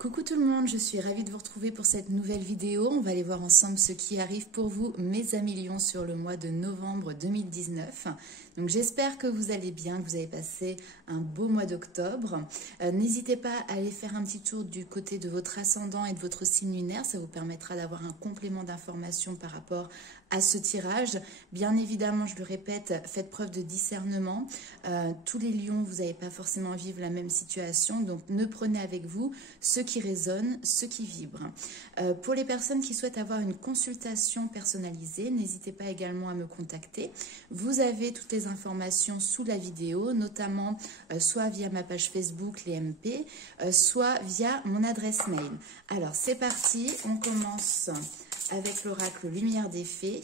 Coucou tout le monde, je suis ravie de vous retrouver pour cette nouvelle vidéo. On va aller voir ensemble ce qui arrive pour vous, mes amis lions, sur le mois de novembre 2019. Donc j'espère que vous allez bien, que vous avez passé un beau mois d'octobre. N'hésitez pas à aller faire un petit tour du côté de votre ascendant et de votre signe lunaire. Ça vous permettra d'avoir un complément d'information par rapport à ce tirage. Bien évidemment, je le répète, faites preuve de discernement. Tous les lions, vous n'allez pas forcément vivre la même situation, donc ne prenez avec vous ce qui résonne, ce qui vibre. Pour les personnes qui souhaitent avoir une consultation personnalisée, n'hésitez pas également à me contacter. Vous avez toutes les informations sous la vidéo, notamment soit via ma page Facebook, les MP, soit via mon adresse mail. Alors c'est parti, on commence avec l'oracle Lumière des Fées.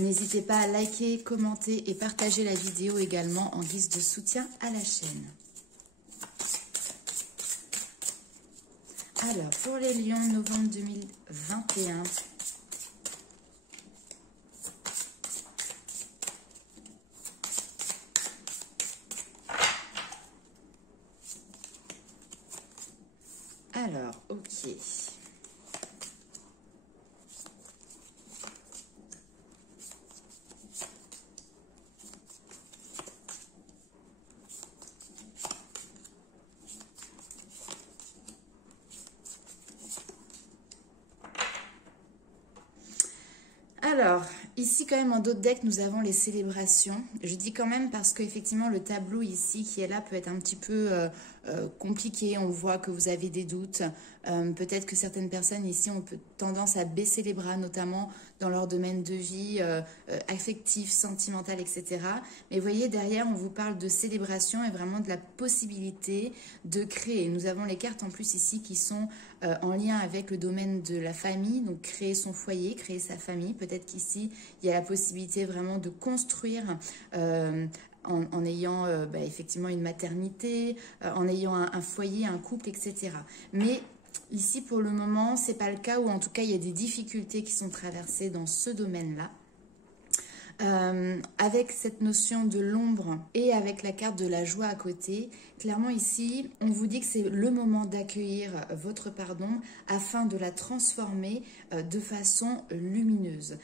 N'hésitez pas à liker, commenter et partager la vidéo également en guise de soutien à la chaîne. Alors, pour les lions, novembre 2021. Alors, ok. Alors, ici quand même en d'autres decks, nous avons les célébrations. Je dis quand même parce qu'effectivement le tableau ici qui est là peut être un petit peu compliqué. On voit que vous avez des doutes. Peut-être que certaines personnes ici ont tendance à baisser les bras, notamment dans leur domaine de vie affectif, sentimental, etc. Mais vous voyez, derrière, on vous parle de célébration et vraiment de la possibilité de créer. Nous avons les cartes en plus ici qui sont en lien avec le domaine de la famille, donc créer son foyer, créer sa famille. Peut-être qu'ici, il y a la possibilité vraiment de construire en ayant effectivement une maternité, en ayant un foyer, un couple, etc. Mais ici, pour le moment, ce n'est pas le cas, ou en tout cas, il y a des difficultés qui sont traversées dans ce domaine-là. Avec cette notion de l'ombre et avec la carte de la joie à côté, clairement ici, on vous dit que c'est le moment d'accueillir votre part d'ombre afin de la transformer de façon lumineuse.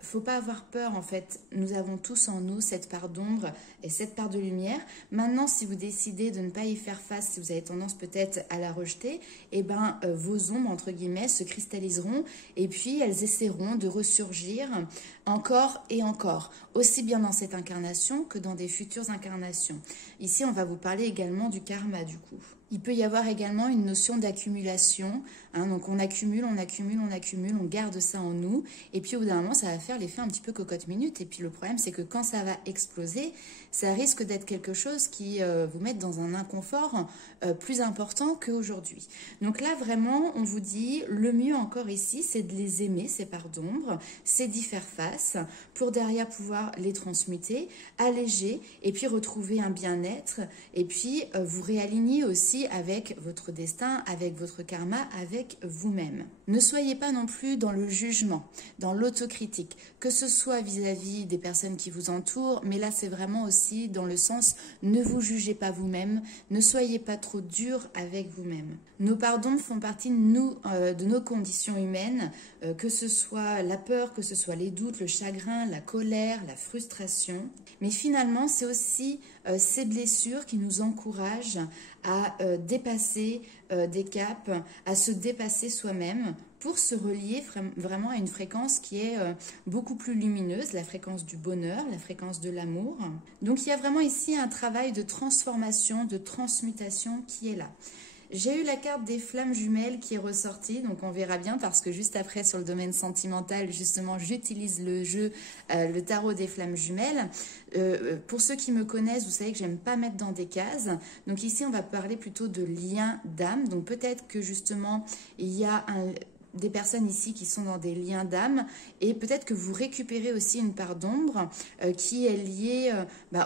Faut pas avoir peur en fait, nous avons tous en nous cette part d'ombre et cette part de lumière. Maintenant, si vous décidez de ne pas y faire face, si vous avez tendance peut-être à la rejeter, eh ben, vos ombres entre guillemets se cristalliseront et puis elles essaieront de ressurgir encore et encore, aussi bien dans cette incarnation que dans des futures incarnations. Ici, on va vous parler également du karma du coup. Il peut y avoir également une notion d'accumulation, hein, donc on accumule, on accumule, on accumule, on garde ça en nous, et puis au bout d'un moment, ça va faire l'effet un petit peu cocotte-minute, et puis le problème, c'est que quand ça va exploser, ça risque d'être quelque chose qui vous mette dans un inconfort plus important qu'aujourd'hui. Donc là, vraiment, on vous dit, le mieux encore ici, c'est de les aimer, ces parts d'ombre, c'est d'y faire face, pour derrière pouvoir les transmuter, alléger, et puis retrouver un bien-être, et puis vous réaligner aussi avec votre destin, avec votre karma, avec vous-même. Ne soyez pas non plus dans le jugement, dans l'autocritique, que ce soit vis-à-vis des personnes qui vous entourent, mais là c'est vraiment aussi dans le sens ne vous jugez pas vous-même, ne soyez pas trop dur avec vous-même. Nos pardons font partie de nos conditions humaines, que ce soit la peur, que ce soit les doutes, le chagrin, la colère, la frustration. Mais finalement, c'est aussi ces blessures qui nous encouragent à dépasser des caps, à se dépasser soi-même pour se relier vraiment à une fréquence qui est beaucoup plus lumineuse, la fréquence du bonheur, la fréquence de l'amour. Donc il y a vraiment ici un travail de transformation, de transmutation qui est là. J'ai eu la carte des flammes jumelles qui est ressortie, donc on verra bien parce que juste après sur le domaine sentimental, justement, j'utilise le jeu, le tarot des flammes jumelles. Pour ceux qui me connaissent, vous savez que j'aime pas mettre dans des cases. Donc ici, on va parler plutôt de lien d'âme. Donc peut-être que justement, il y a des personnes ici qui sont dans des liens d'âme et peut-être que vous récupérez aussi une part d'ombre qui est liée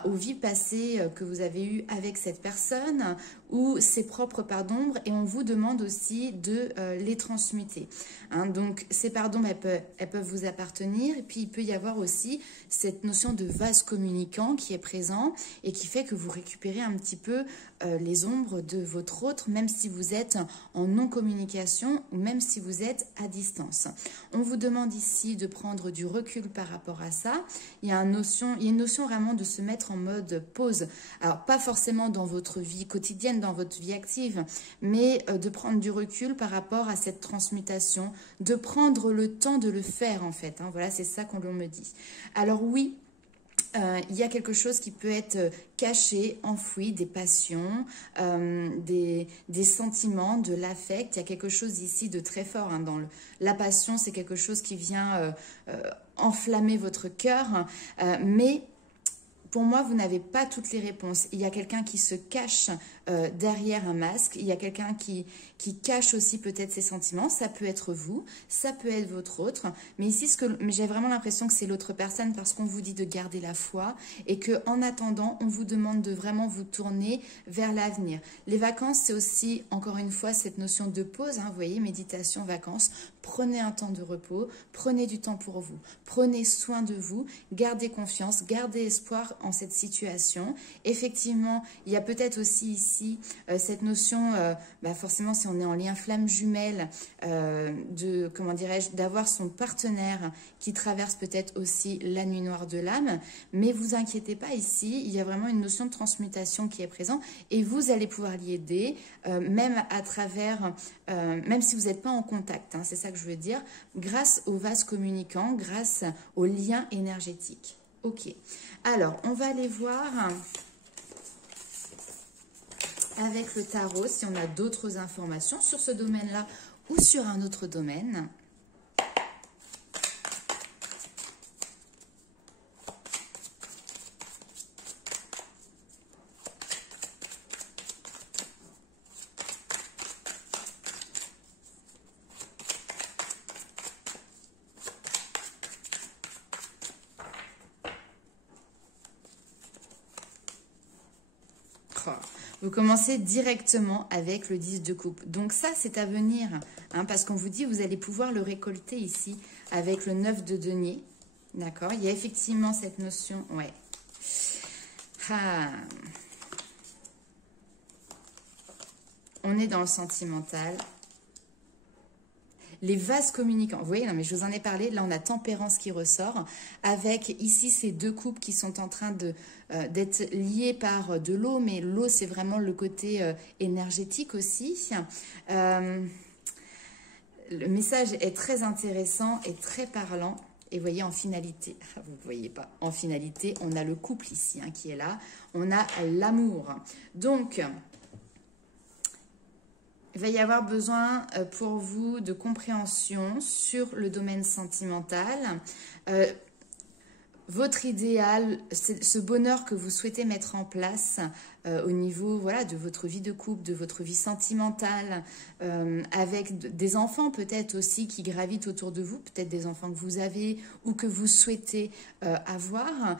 aux vies passées que vous avez eues avec cette personne ou ses propres parts d'ombre et on vous demande aussi de les transmuter. Hein, donc ces parts d'ombre, elles peuvent vous appartenir et puis il peut y avoir aussi cette notion de vase communicant qui est présent et qui fait que vous récupérez un petit peu les ombres de votre autre, même si vous êtes en non-communication ou même si vous êtes à distance. On vous demande ici de prendre du recul par rapport à ça. Il y a une notion vraiment de se mettre en mode pause. Alors, pas forcément dans votre vie quotidienne, dans votre vie active, mais de prendre du recul par rapport à cette transmutation, de prendre le temps de le faire en fait. Hein. Voilà, c'est ça qu'on me dit. Alors oui, il y a quelque chose qui peut être caché, enfoui, des passions, des sentiments, de l'affect. Il y a quelque chose ici de très fort. Hein, la passion, c'est quelque chose qui vient enflammer votre cœur, mais pour moi, vous n'avez pas toutes les réponses. Il y a quelqu'un qui se cache derrière un masque. Il y a quelqu'un qui cache aussi peut-être ses sentiments. Ça peut être vous, ça peut être votre autre. Mais ici, j'ai vraiment l'impression que c'est l'autre personne parce qu'on vous dit de garder la foi et qu'en attendant, on vous demande de vraiment vous tourner vers l'avenir. Les vacances, c'est aussi, encore une fois, cette notion de pause. Hein, vous voyez, méditation, vacances. Prenez un temps de repos, prenez du temps pour vous, prenez soin de vous, gardez confiance, gardez espoir en cette situation. Effectivement, il y a peut-être aussi ici cette notion, forcément si on est en lien flamme jumelle, d'avoir son partenaire qui traverse peut-être aussi la nuit noire de l'âme. Mais vous inquiétez pas ici, il y a vraiment une notion de transmutation qui est présente et vous allez pouvoir l'y aider, même à travers, même si vous n'êtes pas en contact, hein, c'est ça que je veux dire, grâce au vase communicant, grâce au lien énergétique. Ok, alors on va aller voir avec le tarot si on a d'autres informations sur ce domaine-là ou sur un autre domaine. Vous commencez directement avec le 10 de coupe. Donc ça, c'est à venir, hein, parce qu'on vous dit vous allez pouvoir le récolter ici avec le 9 de denier. D'accord? Il y a effectivement cette notion, ouais. Ah. On est dans le sentimental. Les vases communicants, vous voyez, non mais je vous en ai parlé, là on a tempérance qui ressort, avec ici ces deux couples qui sont en train d'être liés par de l'eau, mais l'eau c'est vraiment le côté énergétique aussi. Le message est très intéressant et très parlant. Et vous voyez en finalité, vous ne voyez pas, en finalité on a le couple ici hein, qui est là, on a l'amour. Donc, il va y avoir besoin pour vous de compréhension sur le domaine sentimental. Votre idéal, ce bonheur que vous souhaitez mettre en place au niveau voilà, de votre vie de couple, de votre vie sentimentale, avec des enfants peut-être aussi qui gravitent autour de vous, peut-être des enfants que vous avez ou que vous souhaitez avoir.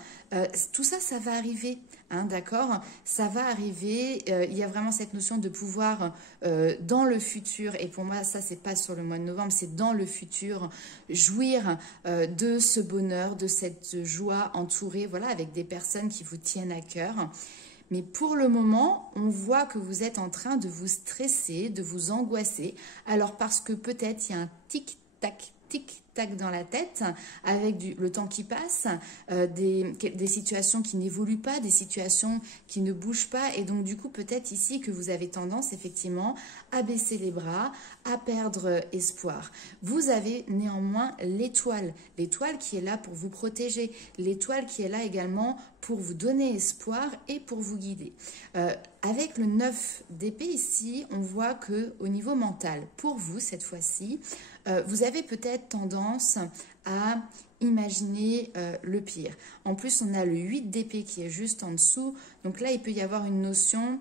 Tout ça, ça va arriver. Hein, d'accord, ça va arriver. Il y a vraiment cette notion de pouvoir dans le futur, et pour moi ça c'est pas sur le mois de novembre, c'est dans le futur, jouir de ce bonheur, de cette joie entourée, voilà, avec des personnes qui vous tiennent à cœur. Mais pour le moment, on voit que vous êtes en train de vous stresser, de vous angoisser. Alors parce que peut-être il y a un tic-tac, tic-tac dans la tête, avec le temps qui passe, des situations qui n'évoluent pas, des situations qui ne bougent pas. Et donc, du coup, peut-être ici que vous avez tendance, effectivement, à baisser les bras, à perdre espoir. Vous avez néanmoins l'étoile qui est là pour vous protéger, l'étoile qui est là également pour vous donner espoir et pour vous guider. Avec le 9 d'épée ici, on voit que au niveau mental, pour vous, cette fois-ci, vous avez peut-être tendance à imaginer le pire. En plus, on a le 8 d'épée qui est juste en dessous. Donc là, il peut y avoir une notion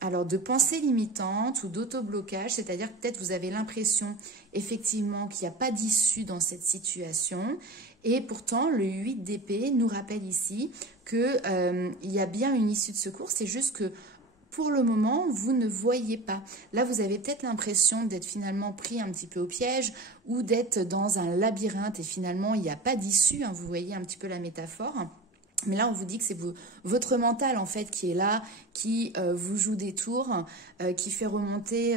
Alors, de pensées limitantes ou d'auto-blocage, c'est-à-dire que peut-être vous avez l'impression effectivement qu'il n'y a pas d'issue dans cette situation. Et pourtant, le 8 d'épée nous rappelle ici qu'il y a bien une issue de secours. C'est juste que pour le moment, vous ne voyez pas. Là, vous avez peut-être l'impression d'être finalement pris un petit peu au piège ou d'être dans un labyrinthe et finalement, il n'y a pas d'issue. Hein, vous voyez un petit peu la métaphore. Mais là, on vous dit que c'est votre mental, en fait, qui est là, qui vous joue des tours, qui fait remonter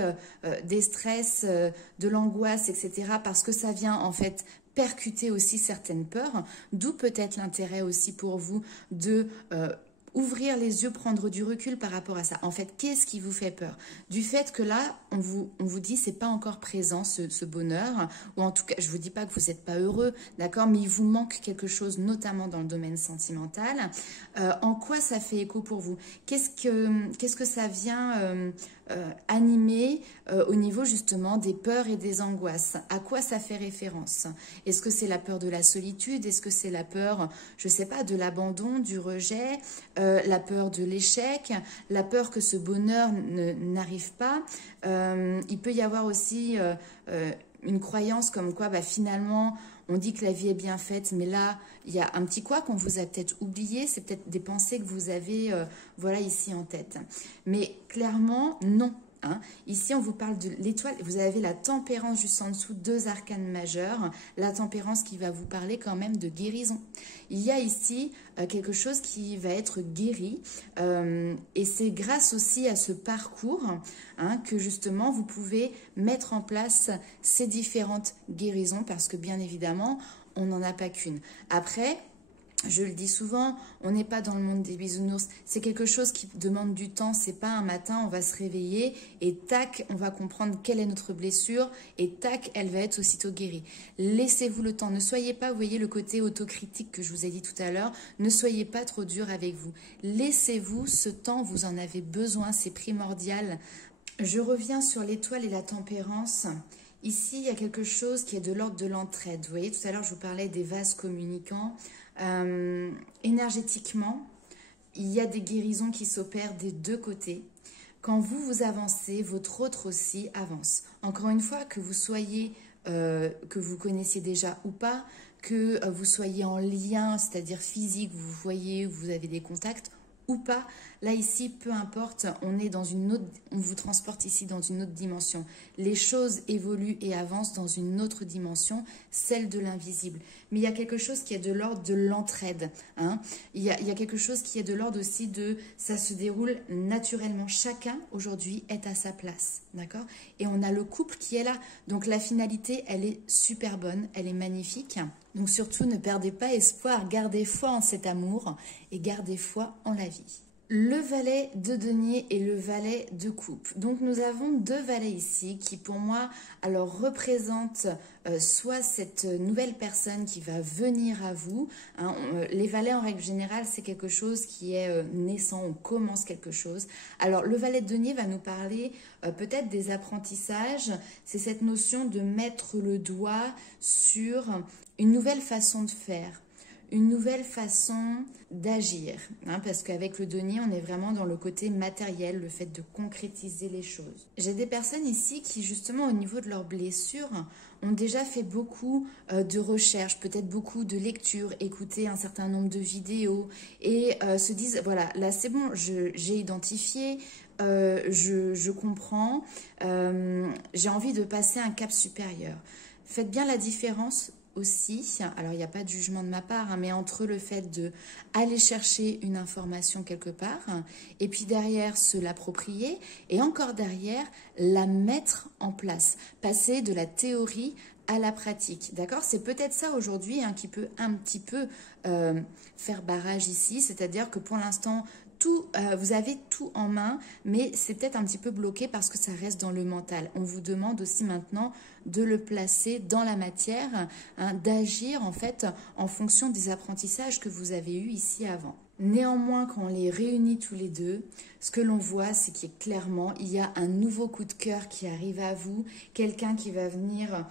des stress, de l'angoisse, etc. Parce que ça vient, en fait, percuter aussi certaines peurs. D'où peut-être l'intérêt aussi pour vous de ouvrir les yeux, prendre du recul par rapport à ça. En fait, qu'est-ce qui vous fait peur? Du fait que là, on vous dit c'est pas encore présent ce bonheur, ou en tout cas, je vous dis pas que vous n'êtes pas heureux, d'accord, mais il vous manque quelque chose, notamment dans le domaine sentimental. En quoi ça fait écho pour vous? Qu'est-ce que ça vient animer au niveau justement des peurs et des angoisses? À quoi ça fait référence? Est-ce que c'est la peur de la solitude? Est-ce que c'est la peur, je sais pas, de l'abandon, du rejet, la peur de l'échec, la peur que ce bonheur n'arrive pas? Il peut y avoir aussi une croyance comme quoi finalement on dit que la vie est bien faite, mais là il y a un petit quoi qu'on vous a peut-être oublié, c'est peut-être des pensées que vous avez voilà ici en tête. Mais clairement non. Hein. Ici, on vous parle de l'étoile. Vous avez la tempérance juste en dessous, 2 arcanes majeurs. La tempérance qui va vous parler quand même de guérison. Il y a ici quelque chose qui va être guéri. Et c'est grâce aussi à ce parcours que justement, vous pouvez mettre en place ces différentes guérisons. Parce que bien évidemment, on n'en a pas qu'une. Après, je le dis souvent, on n'est pas dans le monde des bisounours. C'est quelque chose qui demande du temps. C'est pas un matin, on va se réveiller et tac, on va comprendre quelle est notre blessure et tac, elle va être aussitôt guérie. Laissez-vous le temps. Ne soyez pas, vous voyez le côté autocritique que je vous ai dit tout à l'heure. Ne soyez pas trop dur avec vous. Laissez-vous ce temps. Vous en avez besoin. C'est primordial. Je reviens sur l'étoile et la tempérance. Ici, il y a quelque chose qui est de l'ordre de l'entraide. Vous voyez, tout à l'heure, je vous parlais des vases communicants. Énergétiquement, il y a des guérisons qui s'opèrent des deux côtés. Quand vous avancez, votre autre aussi avance. Encore une fois, que vous soyez, que vous connaissiez déjà ou pas, que vous soyez en lien, c'est-à-dire physique, vous voyez, vous avez des contacts ou pas. Là, ici, peu importe, on est dans une autre, on vous transporte ici dans une autre dimension. Les choses évoluent et avancent dans une autre dimension, celle de l'invisible. Mais il y a quelque chose qui est de l'ordre de l'entraide. Hein. Il y a quelque chose qui est de l'ordre aussi de ça se déroule naturellement. Chacun aujourd'hui est à sa place, d'accord? Et on a le couple qui est là. Donc la finalité, elle est super bonne, elle est magnifique. Donc surtout, ne perdez pas espoir, gardez foi en cet amour et gardez foi en la vie. Le valet de denier et le valet de coupe. Donc nous avons 2 valets ici qui pour moi alors représentent soit cette nouvelle personne qui va venir à vous. Hein, les valets en règle générale c'est quelque chose qui est naissant, on commence quelque chose. Alors le valet de denier va nous parler peut-être des apprentissages. C'est cette notion de mettre le doigt sur une nouvelle façon de faire. Une nouvelle façon d'agir, hein, parce qu'avec le denier, on est vraiment dans le côté matériel, le fait de concrétiser les choses. J'ai des personnes ici qui, justement, au niveau de leurs blessures, ont déjà fait beaucoup de recherches, peut-être beaucoup de lectures, écouté un certain nombre de vidéos et se disent, voilà, là c'est bon, j'ai identifié, je comprends, j'ai envie de passer un cap supérieur. Faites bien la différence aussi, alors il n'y a pas de jugement de ma part, hein, mais entre le fait de aller chercher une information quelque part et puis derrière se l'approprier et encore derrière la mettre en place, passer de la théorie à la pratique, d'accord? C'est peut-être ça aujourd'hui qui peut un petit peu faire barrage ici, c'est-à-dire que pour l'instant vous avez tout en main, mais c'est peut-être un petit peu bloqué parce que ça reste dans le mental. On vous demande aussi maintenant de le placer dans la matière, d'agir en fait en fonction des apprentissages que vous avez eus ici avant. Néanmoins, quand on les réunit tous les deux, ce que l'on voit, c'est qu'il clairement, il y a un nouveau coup de cœur qui arrive à vous, quelqu'un qui va venir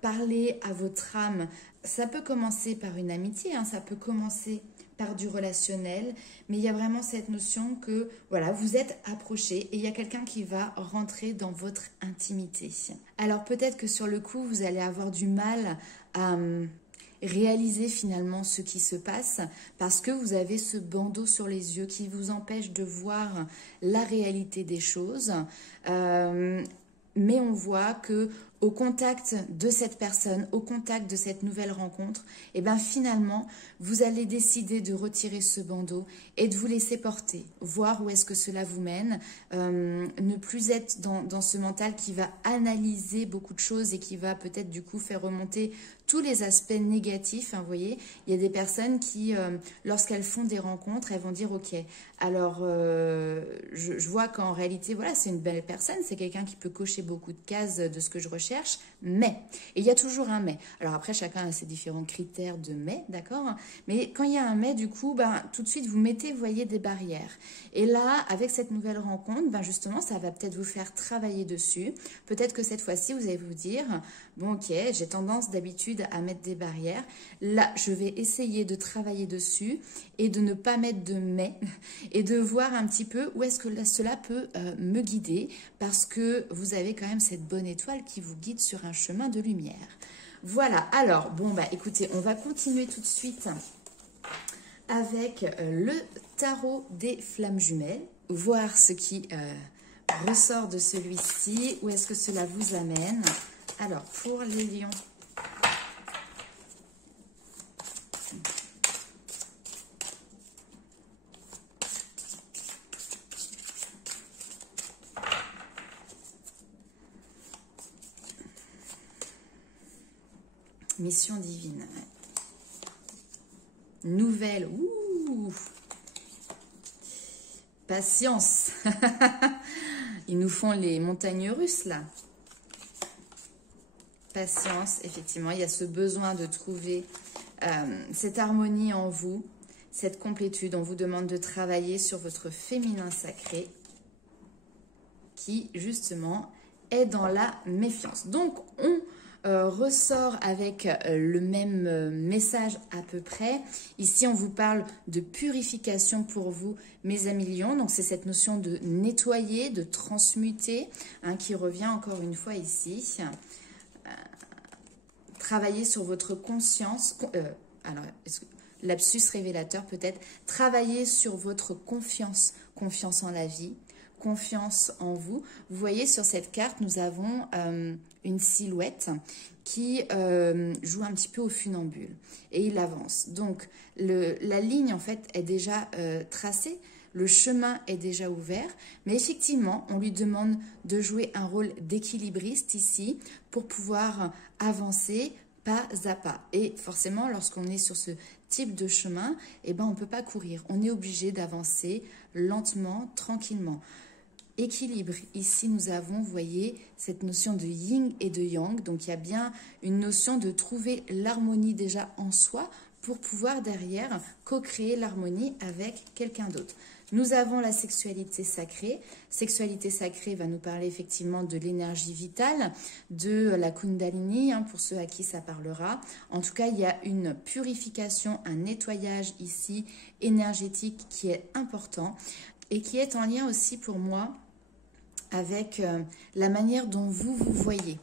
parler à votre âme. Ça peut commencer par une amitié, ça peut commencer par du relationnel, mais il y a vraiment cette notion que voilà, vous êtes approché et il y a quelqu'un qui va rentrer dans votre intimité. Alors peut-être que sur le coup, vous allez avoir du mal à réaliser finalement ce qui se passe parce que vous avez ce bandeau sur les yeux qui vous empêche de voir la réalité des choses. Mais on voit que au contact de cette personne, au contact de cette nouvelle rencontre, et bien finalement, vous allez décider de retirer ce bandeau et de vous laisser porter, voir où est-ce que cela vous mène, ne plus être dans ce mental qui va analyser beaucoup de choses et qui va peut-être du coup faire remonter tous les aspects négatifs. Vous voyez, il y a des personnes qui, lorsqu'elles font des rencontres, elles vont dire ok, alors je vois qu'en réalité, voilà, c'est une belle personne, c'est quelqu'un qui peut cocher beaucoup de cases de ce que je recherche, mais, et il y a toujours un mais. Alors après, chacun a ses différents critères de mais, d'accord? Mais quand il y a un mais, du coup, tout de suite, vous mettez, vous voyez, des barrières. Et là, avec cette nouvelle rencontre, justement, ça va peut-être vous faire travailler dessus. Peut-être que cette fois-ci, vous allez vous dire, bon, ok, j'ai tendance d'habitude à mettre des barrières. Là, je vais essayer de travailler dessus et de ne pas mettre de mais et de voir un petit peu où est-ce que cela peut me guider parce que vous avez quand même cette bonne étoile qui vous guide sur un chemin de lumière. Voilà, alors, bon, écoutez, on va continuer tout de suite avec le tarot des flammes jumelles, voir ce qui ressort de celui-ci, où est-ce que cela vous amène. Alors, pour les lions, mission divine. Nouvelle. Ouh. Patience. Ils nous font les montagnes russes, là. Patience, effectivement. Il y a ce besoin de trouver cette harmonie en vous, cette complétude. On vous demande de travailler sur votre féminin sacré qui, justement, est dans la méfiance. Donc, on ressort avec le même message à peu près. Ici, on vous parle de purification pour vous, mes amis lions. Donc, c'est cette notion de nettoyer, de transmuter, qui revient encore une fois ici. Travailler sur votre conscience. Alors, lapsus révélateur peut-être. Travailler sur votre confiance. Confiance en la vie. Confiance en vous. Vous voyez sur cette carte, nous avons une silhouette qui joue un petit peu au funambule et il avance. Donc la ligne en fait est déjà tracée, le chemin est déjà ouvert, mais effectivement on lui demande de jouer un rôle d'équilibriste ici pour pouvoir avancer pas à pas. Et forcément lorsqu'on est sur ce type de chemin, on ne peut pas courir, on est obligé d'avancer lentement, tranquillement. Équilibre, ici nous avons, vous voyez, cette notion de yin et de yang, donc il y a bien une notion de trouver l'harmonie déjà en soi pour pouvoir derrière co-créer l'harmonie avec quelqu'un d'autre. Nous avons la sexualité sacrée. Sexualité sacrée va nous parler effectivement de l'énergie vitale, de la Kundalini, pour ceux à qui ça parlera. En tout cas, il y a une purification, un nettoyage ici énergétique qui est important et qui est en lien aussi pour moi avec la manière dont vous vous voyez.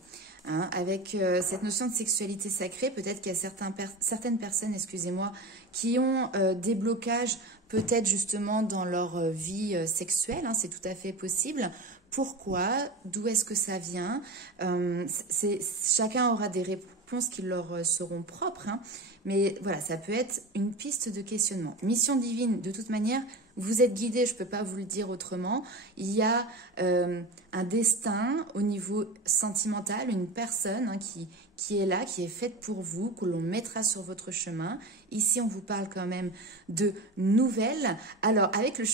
Avec cette notion de sexualité sacrée, peut-être qu'il y a certaines personnes, excusez-moi, qui ont des blocages peut-être justement dans leur vie sexuelle, c'est tout à fait possible. Pourquoi? D'où est-ce que ça vient? Chacun aura des réponses qui leur seront propres, mais voilà, ça peut être une piste de questionnement. Mission divine, de toute manière, vous êtes guidé, je ne peux pas vous le dire autrement. Il y a un destin au niveau sentimental, une personne qui est là, qui est faite pour vous, que l'on mettra sur votre chemin. Ici, on vous parle quand même de nouvelles. Alors, avec le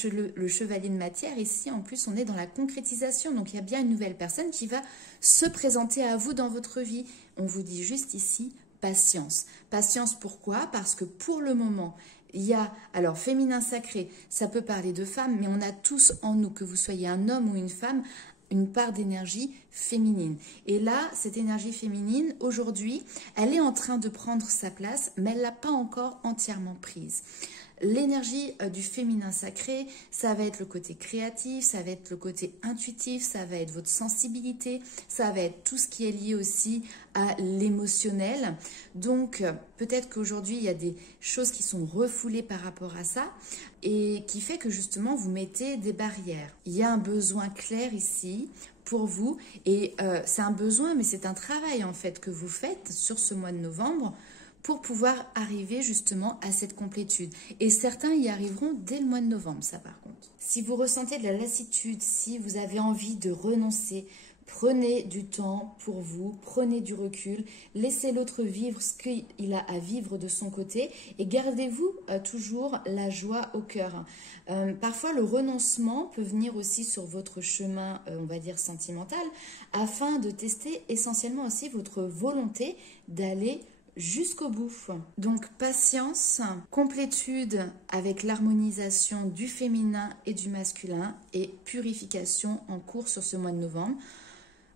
chevalier de matière, ici, en plus, on est dans la concrétisation. Donc, il y a bien une nouvelle personne qui va se présenter à vous dans votre vie. On vous dit juste ici, patience. Patience, pourquoi? Parce que pour le moment, il y a, alors féminin sacré, ça peut parler de femmes, mais on a tous en nous, que vous soyez un homme ou une femme, une part d'énergie féminine. Et là, cette énergie féminine, aujourd'hui, elle est en train de prendre sa place, mais elle ne l'a pas encore entièrement prise. l'énergie du féminin sacré, ça va être le côté créatif, ça va être le côté intuitif, ça va être votre sensibilité, ça va être tout ce qui est lié aussi à l'émotionnel. Donc peut-être qu'aujourd'hui il y a des choses qui sont refoulées par rapport à ça et qui fait que justement vous mettez des barrières. Il y a un besoin clair ici pour vous et c'est un besoin mais c'est un travail en fait que vous faites sur ce mois de novembre pour pouvoir arriver justement à cette complétude. Et certains y arriveront dès le mois de novembre, ça par contre. Si vous ressentez de la lassitude, si vous avez envie de renoncer, prenez du temps pour vous, prenez du recul, laissez l'autre vivre ce qu'il a à vivre de son côté et gardez-vous toujours la joie au cœur. Parfois, le renoncement peut venir aussi sur votre chemin, on va dire sentimental, afin de tester essentiellement aussi votre volonté d'aller jusqu'au bout. Donc patience, complétude avec l'harmonisation du féminin et du masculin et purification en cours sur ce mois de novembre.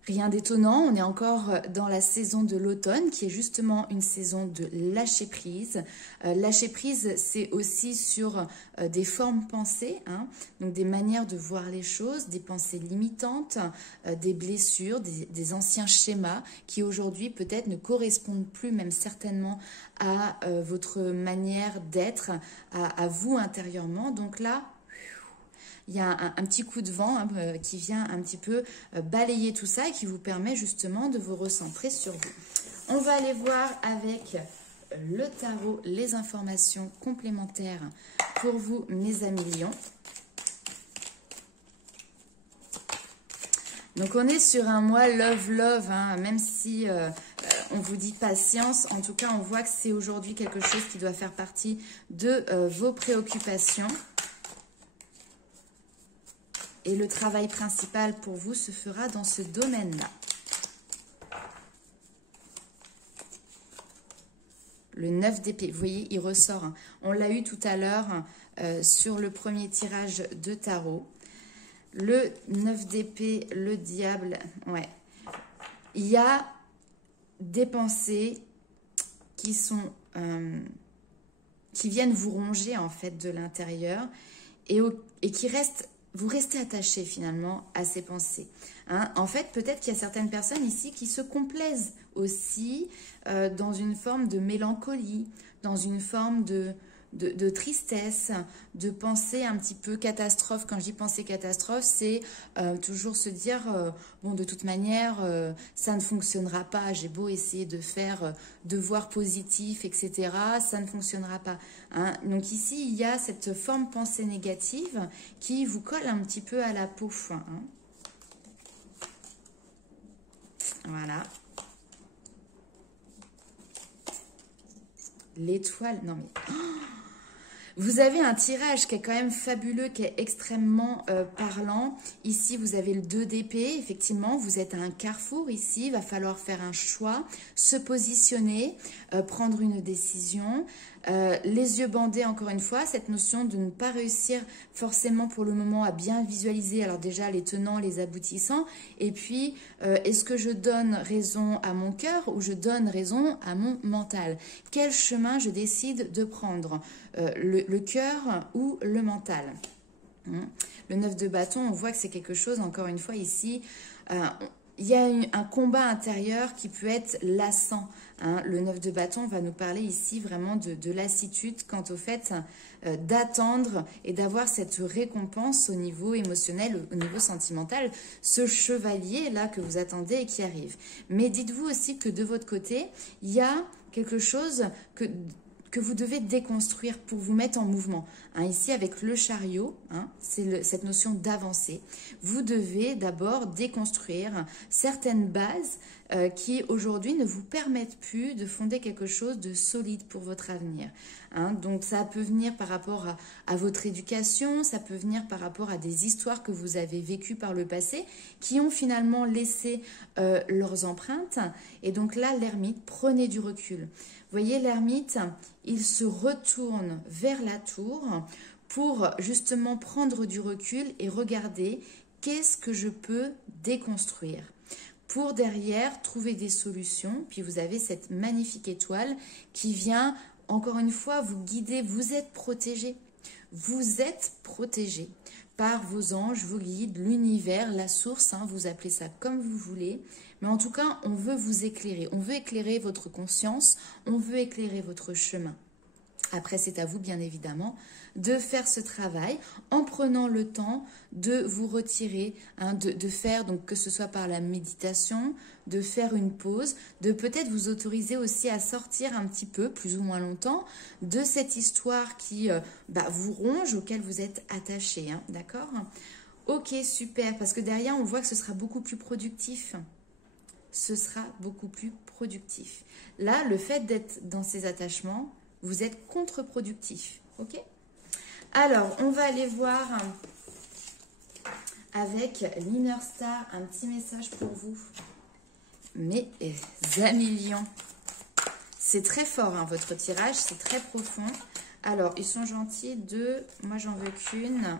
Rien d'étonnant, on est encore dans la saison de l'automne qui est justement une saison de lâcher prise. Lâcher prise, c'est aussi sur des formes pensées, hein, donc des manières de voir les choses, des pensées limitantes, des blessures, des anciens schémas qui aujourd'hui peut-être ne correspondent plus, même certainement, à votre manière d'être, à vous intérieurement. Donc là, il y a un petit coup de vent qui vient un petit peu balayer tout ça et qui vous permet justement de vous recentrer sur vous. On va aller voir avec le tarot les informations complémentaires pour vous, mes amis lions. Donc on est sur un mois love, hein, même si on vous dit patience, en tout cas on voit que c'est aujourd'hui quelque chose qui doit faire partie de vos préoccupations. Et le travail principal pour vous se fera dans ce domaine-là. Le 9 d'épée, vous voyez, il ressort. Hein. On l'a eu tout à l'heure sur le premier tirage de tarot. Le 9 d'épée, le diable, ouais. Il y a des pensées qui sont... qui viennent vous ronger en fait de l'intérieur et qui restent... Vous restez attaché finalement à ces pensées. Hein. En fait, peut-être qu'il y a certaines personnes ici qui se complaisent aussi dans une forme de mélancolie, dans une forme de tristesse, de pensée un petit peu catastrophe. Quand je dis pensée catastrophe, c'est toujours se dire, bon, de toute manière, ça ne fonctionnera pas. J'ai beau essayer de faire devoir positif, etc. Ça ne fonctionnera pas. Hein. Donc ici, il y a cette forme pensée négative qui vous colle un petit peu à la peau. Hein. Voilà. L'étoile, non mais... Oh, vous avez un tirage qui est quand même fabuleux, qui est extrêmement parlant. Ici, vous avez le 2 d'épée. Effectivement, vous êtes à un carrefour ici. Il va falloir faire un choix, se positionner, prendre une décision. Les yeux bandés, encore une fois, cette notion de ne pas réussir forcément pour le moment à bien visualiser. Alors déjà, les tenants, les aboutissants. Et puis, est-ce que je donne raison à mon cœur ou je donne raison à mon mental? Quel chemin je décide de prendre? Le cœur ou le mental. Le 9 de bâton, on voit que c'est quelque chose, encore une fois ici, il y a un combat intérieur qui peut être lassant. Hein. Le 9 de bâton va nous parler ici vraiment de lassitude quant au fait d'attendre et d'avoir cette récompense au niveau émotionnel, au niveau sentimental, ce chevalier là que vous attendez et qui arrive. Mais dites-vous aussi que de votre côté, il y a quelque chose que vous devez déconstruire pour vous mettre en mouvement. Hein, ici, avec le chariot, hein, c'est cette notion d'avancer. Vous devez d'abord déconstruire certaines bases qui, aujourd'hui, ne vous permettent plus de fonder quelque chose de solide pour votre avenir. Hein, donc, ça peut venir par rapport à votre éducation, ça peut venir par rapport à des histoires que vous avez vécues par le passé, qui ont finalement laissé leurs empreintes. Et donc là, l'ermite, prenez du recul. Vous voyez, l'ermite, il se retourne vers la tour pour justement prendre du recul et regarder qu'est-ce que je peux déconstruire. Pour derrière trouver des solutions, puis vous avez cette magnifique étoile qui vient encore une fois, vous guidez, vous êtes protégé. Vous êtes protégé par vos anges, vos guides, l'univers, la source, hein, vous appelez ça comme vous voulez. Mais en tout cas, on veut vous éclairer. On veut éclairer votre conscience, on veut éclairer votre chemin. Après, c'est à vous, bien évidemment, de faire ce travail en prenant le temps de vous retirer, hein, de faire, donc que ce soit par la méditation, de faire une pause, de peut-être vous autoriser aussi à sortir un petit peu, plus ou moins longtemps, de cette histoire qui vous ronge, auquel vous êtes attaché, hein, d'accord? Ok, super, parce que derrière, on voit que ce sera beaucoup plus productif. Ce sera beaucoup plus productif. Là, le fait d'être dans ces attachements, vous êtes contre-productif, ok? Alors, on va aller voir avec l'Inner Star un petit message pour vous. Mes amis lions, c'est très fort, hein, votre tirage, c'est très profond. Alors, ils sont gentils de... Moi, j'en veux qu'une.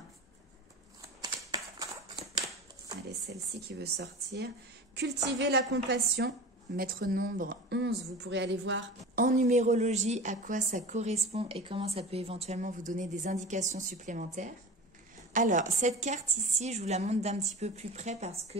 Allez, celle-ci qui veut sortir. Cultiver la compassion. Maître nombre 11, vous pourrez aller voir en numérologie à quoi ça correspond et comment ça peut éventuellement vous donner des indications supplémentaires. Alors, cette carte ici, je vous la montre d'un petit peu plus près parce que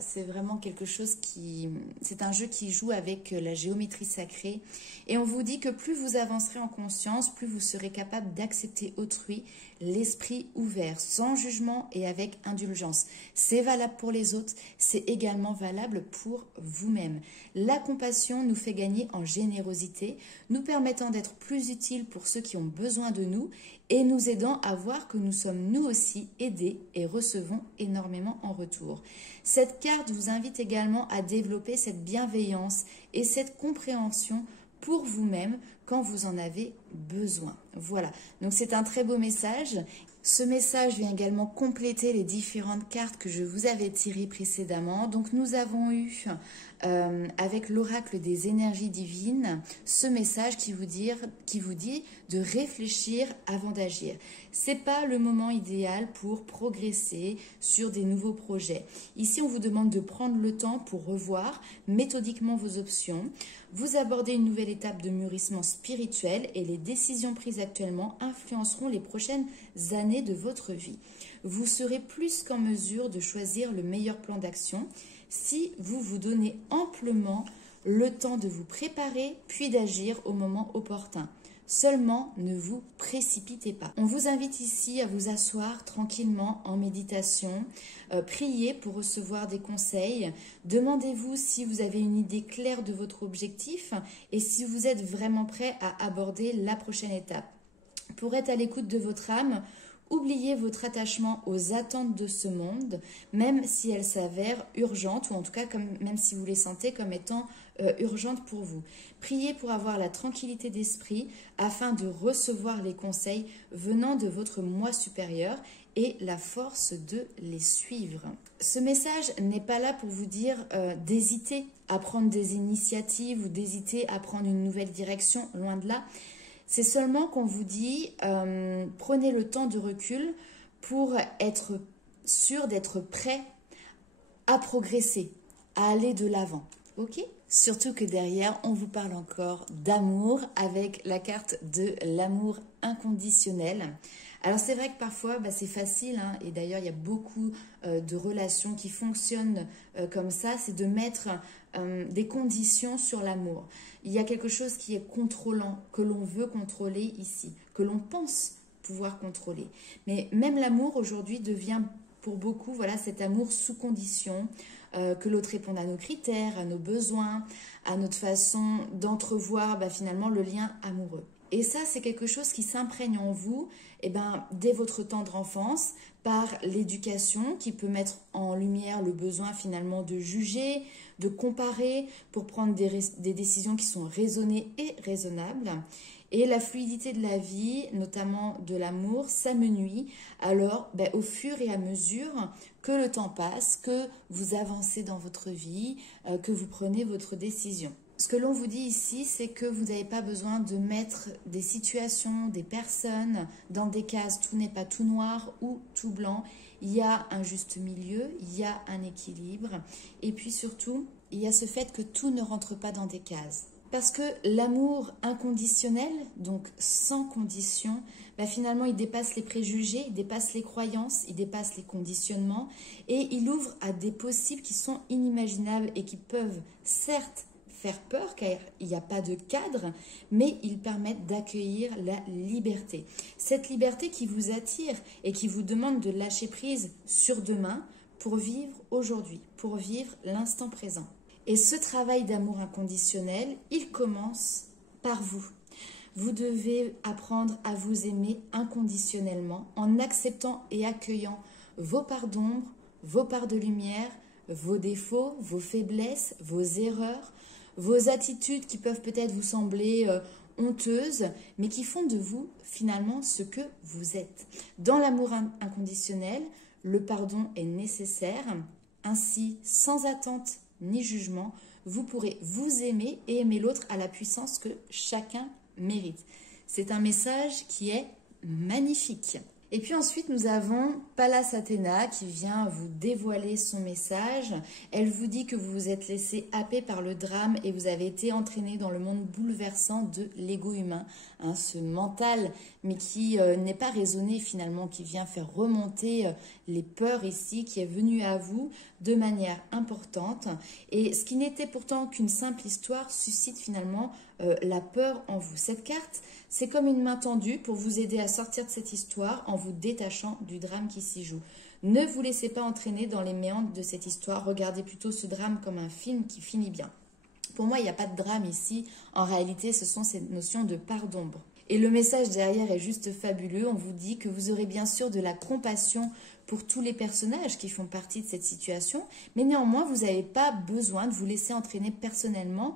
c'est vraiment quelque chose qui... C'est un jeu qui joue avec la géométrie sacrée. Et on vous dit que plus vous avancerez en conscience, plus vous serez capable d'accepter autrui, l'esprit ouvert, sans jugement et avec indulgence. C'est valable pour les autres, c'est également valable pour vous-même. La compassion nous fait gagner en générosité, nous permettant d'être plus utiles pour ceux qui ont besoin de nous et nous aidant à voir que nous sommes nous aussi aidés et recevons énormément en retour. Cette carte vous invite également à développer cette bienveillance et cette compréhension pour vous-même quand vous en avez besoin. Voilà, donc c'est un très beau message. Ce message vient également compléter les différentes cartes que je vous avais tirées précédemment. Donc nous avons eu, avec l'oracle des énergies divines, ce message qui vous dit de réfléchir avant d'agir. Ce n'est pas le moment idéal pour progresser sur des nouveaux projets. Ici, on vous demande de prendre le temps pour revoir méthodiquement vos options. Vous abordez une nouvelle étape de mûrissement spirituel et les décisions prises actuellement influenceront les prochaines années de votre vie. Vous serez plus qu'en mesure de choisir le meilleur plan d'action si vous vous donnez amplement le temps de vous préparer puis d'agir au moment opportun. Seulement, ne vous précipitez pas. On vous invite ici à vous asseoir tranquillement en méditation, priez pour recevoir des conseils, demandez-vous si vous avez une idée claire de votre objectif et si vous êtes vraiment prêt à aborder la prochaine étape. Pour être à l'écoute de votre âme, oubliez votre attachement aux attentes de ce monde, même si elles s'avèrent urgentes, ou en tout cas même si vous les sentez comme étant urgentes pour vous. Priez pour avoir la tranquillité d'esprit afin de recevoir les conseils venant de votre moi supérieur et la force de les suivre. Ce message n'est pas là pour vous dire d'hésiter à prendre des initiatives ou d'hésiter à prendre une nouvelle direction, loin de là. C'est seulement qu'on vous dit, prenez le temps de recul pour être sûr d'être prêt à progresser, à aller de l'avant. Ok ? Surtout que derrière, on vous parle encore d'amour avec la carte de l'amour inconditionnel. Alors c'est vrai que parfois c'est facile, hein, et d'ailleurs il y a beaucoup de relations qui fonctionnent comme ça, c'est de mettre des conditions sur l'amour. Il y a quelque chose qui est contrôlant, que l'on veut contrôler ici, que l'on pense pouvoir contrôler. Mais même l'amour aujourd'hui devient pour beaucoup cet amour sous condition, que l'autre réponde à nos critères, à nos besoins, à notre façon d'entrevoir finalement le lien amoureux. Et ça, c'est quelque chose qui s'imprègne en vous dès votre tendre enfance par l'éducation qui peut mettre en lumière le besoin finalement de juger, de comparer pour prendre des décisions qui sont raisonnées et raisonnables. Et la fluidité de la vie, notamment de l'amour, s'amenuit alors au fur et à mesure que le temps passe, que vous avancez dans votre vie, que vous prenez votre décision. Ce que l'on vous dit ici, c'est que vous n'avez pas besoin de mettre des situations, des personnes dans des cases. Tout n'est pas tout noir ou tout blanc. Il y a un juste milieu, il y a un équilibre. Et puis surtout, il y a ce fait que tout ne rentre pas dans des cases. Parce que l'amour inconditionnel, donc sans condition, finalement il dépasse les préjugés, il dépasse les croyances, il dépasse les conditionnements et il ouvre à des possibles qui sont inimaginables et qui peuvent certes faire peur car il n'y a pas de cadre, mais ils permettent d'accueillir la liberté. Cette liberté qui vous attire et qui vous demande de lâcher prise sur demain pour vivre aujourd'hui, pour vivre l'instant présent. Et ce travail d'amour inconditionnel, il commence par vous. Vous devez apprendre à vous aimer inconditionnellement en acceptant et accueillant vos parts d'ombre, vos parts de lumière, vos défauts, vos faiblesses, vos erreurs, vos attitudes qui peuvent peut-être vous sembler honteuses, mais qui font de vous finalement ce que vous êtes. Dans l'amour inconditionnel, le pardon est nécessaire. Ainsi, sans attente ni jugement, vous pourrez vous aimer et aimer l'autre à la puissance que chacun mérite. C'est un message qui est magnifique. Et puis ensuite, nous avons Pallas Athéna qui vient vous dévoiler son message. Elle vous dit que vous vous êtes laissé happer par le drame et vous avez été entraîné dans le monde bouleversant de l'ego humain. Ce mental, mais qui n'est pas raisonné finalement, qui vient faire remonter les peurs ici, qui est venu à vous de manière importante. Et ce qui n'était pourtant qu'une simple histoire suscite finalement la peur en vous. Cette carte, c'est comme une main tendue pour vous aider à sortir de cette histoire en vous détachant du drame qui s'y joue. Ne vous laissez pas entraîner dans les méandres de cette histoire. Regardez plutôt ce drame comme un film qui finit bien. Pour moi, il n'y a pas de drame ici. En réalité, ce sont ces notions de part d'ombre. Et le message derrière est juste fabuleux. On vous dit que vous aurez bien sûr de la compassion pour tous les personnages qui font partie de cette situation, mais néanmoins, vous n'avez pas besoin de vous laisser entraîner personnellement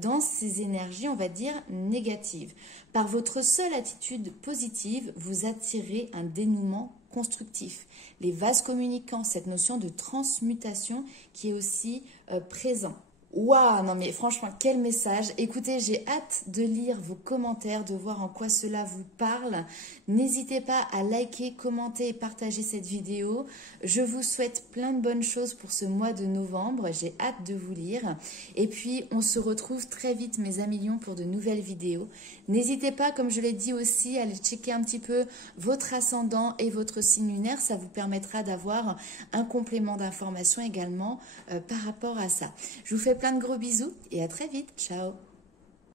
dans ces énergies, on va dire, négatives. Par votre seule attitude positive, vous attirez un dénouement constructif. Les vases communicants, cette notion de transmutation qui est aussi présent. Waouh, non mais franchement, quel message. Écoutez, j'ai hâte de lire vos commentaires, de voir en quoi cela vous parle. N'hésitez pas à liker, commenter et partager cette vidéo. Je vous souhaite plein de bonnes choses pour ce mois de novembre. J'ai hâte de vous lire. Et puis, on se retrouve très vite, mes amis lions, pour de nouvelles vidéos. N'hésitez pas, comme je l'ai dit aussi, à aller checker un petit peu votre ascendant et votre signe lunaire. Ça vous permettra d'avoir un complément d'information également par rapport à ça. Je vous fais plein de gros bisous et à très vite. Ciao.